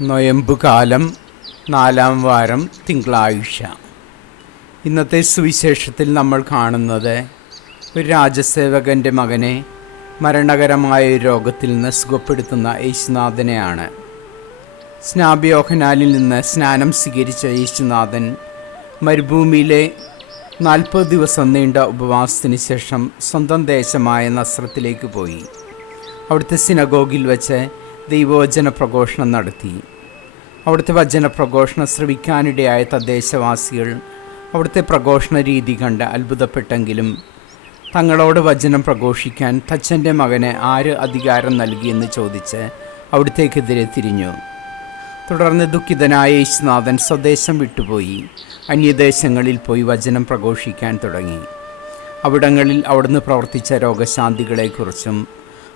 നൊയമ്പുകാലം നാലാം വാരം തിങ്കളാഴ്ച. ഇന്നത്തെ സുവിശേഷത്തിൽ നമ്മൾ കാണുന്നത് ഒരു രാജസേവകന്റെ മകനെ മരണകരമായ ഒരു രോഗത്തിൽ നിന്ന് സുഖപ്പെടുത്തുന്ന യേശുനാഥനെയാണ്. സ്നാബിയോഹനാലിൽ നിന്ന് സ്നാനം സ്വീകരിച്ച യേശുനാഥൻ മരുഭൂമിയിലെ നാൽപ്പത് ദിവസം നീണ്ട ഉപവാസത്തിന് ശേഷം സ്വന്തം ദേശമായ നസ്രത്തിലേക്ക് പോയി. അവിടുത്തെ സിനഗോഗിൽ വെച്ച് ദൈവവചന പ്രഘോഷണം നടത്തി. അവിടുത്തെ വചന പ്രഘോഷണം ശ്രവിക്കാനിടയായ തദ്ദേശവാസികൾ അവിടുത്തെ പ്രഘോഷണ രീതി കണ്ട് അത്ഭുതപ്പെട്ടെങ്കിലും തങ്ങളോട് വചനം പ്രഘോഷിക്കാൻ തച്ചന്റെ മകന് ആര് അധികാരം നൽകിയെന്ന് ചോദിച്ച് അവിടത്തേക്കെതിരെ തിരിഞ്ഞു. തുടർന്ന് ദുഃഖിതനായ യേശുനാഥൻ സ്വദേശം വിട്ടുപോയി. അന്യദേശങ്ങളിൽ പോയി വചനം പ്രഘോഷിക്കാൻ തുടങ്ങി. അവിടങ്ങളിൽ അവിടുന്ന് പ്രവർത്തിച്ച രോഗശാന്തികളെക്കുറിച്ചും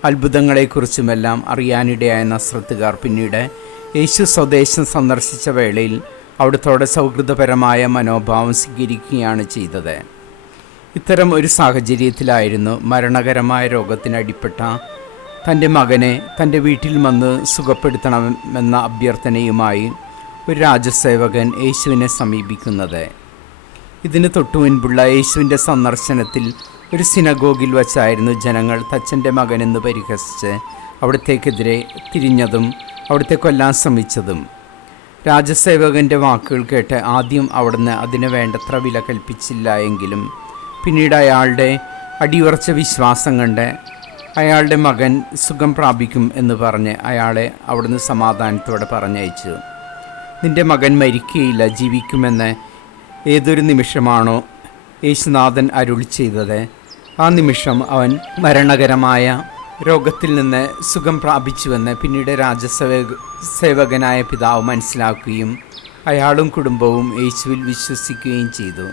അത്ഭുതങ്ങളെക്കുറിച്ചുമെല്ലാം അറിയാനിടയായ നസ്രത്തുകാർ പിന്നീട് യേശു സ്വദേശം സന്ദർശിച്ച വേളയിൽ അവിടുത്തോടെ സൗഹൃദപരമായ മനോഭാവം സ്വീകരിക്കുകയാണ് ചെയ്തത്. ഇത്തരം ഒരു സാഹചര്യത്തിലായിരുന്നു മരണകരമായ രോഗത്തിനടിപ്പെട്ട തന്റെ മകനെ തന്റെ വീട്ടിൽ വന്ന് സുഖപ്പെടുത്തണമെന്ന അഭ്യർത്ഥനയുമായി ഒരു രാജസേവകൻ യേശുവിനെ സമീപിക്കുന്നത്. ഇതിന് തൊട്ടുമുൻപുള്ള യേശുവിന്റെ സന്ദർശനത്തിൽ ഒരു സിനഗോഗിൽ വച്ചായിരുന്നു ജനങ്ങൾ തച്ചന്റെ മകനെന്ന് പരിഹസിച്ച് അവിടത്തേക്കെതിരെ തിരിഞ്ഞതും അവിടുത്തെ കൊല്ലാൻ ശ്രമിച്ചതും. രാജസേവകന്റെ വാക്കുകൾ കേട്ട് ആദ്യം അവിടുന്ന് അതിന് വേണ്ടത്ര വില കൽപ്പിച്ചില്ല എങ്കിലും പിന്നീട് അയാളുടെ അടിയുറച്ച വിശ്വാസം കണ്ട് അയാളുടെ മകൻ സുഖം പ്രാപിക്കും എന്ന് പറഞ്ഞ് അയാളെ അവിടുന്ന് സമാധാനത്തോടെ പറഞ്ഞയച്ചു. നിന്റെ മകൻ മരിക്കുകയില്ല ജീവിക്കുമെന്ന് ഏതൊരു നിമിഷമാണോ യേശുനാഥൻ അരുളി ചെയ്തത്? ആ നിമിഷം അവൻ മരണകരമായ രോഗത്തിൽ നിന്ന് സുഖം പ്രാപിച്ചുവെന്ന് പിന്നീട് രാജസേവ സേവകനായ പിതാവ് മനസ്സിലാക്കുകയും അയാളും കുടുംബവും യേശുവിൽ വിശ്വസിക്കുകയും ചെയ്തു.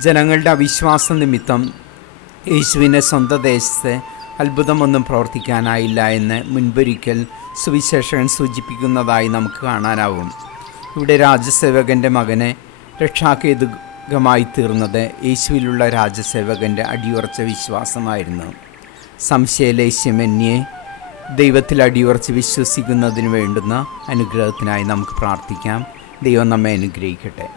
ജനങ്ങളുടെ അവിശ്വാസ നിമിത്തം യേശുവിനെ സ്വന്തം ദേശത്ത് അത്ഭുതമൊന്നും പ്രവർത്തിക്കാനായില്ല എന്ന് മുൻപൊരിക്കൽ സുവിശേഷകൻ സൂചിപ്പിക്കുന്നതായി നമുക്ക് കാണാനാവും. ഇവിടെ രാജസേവകന്റെ മകനെ രക്ഷാകേതുകമായി തീർന്നത് യേശുവിലുള്ള രാജസേവകന്റെ അടിയുറച്ച വിശ്വാസമായിരുന്നു. സംശയലേശ്യമന്യെ ദൈവത്തിൽ അടിയുറച്ച് വിശ്വസിക്കുന്നതിന് വേണ്ടുന്ന അനുഗ്രഹത്തിനായി നമുക്ക് പ്രാർത്ഥിക്കാം. ദൈവം നമ്മെ അനുഗ്രഹിക്കട്ടെ.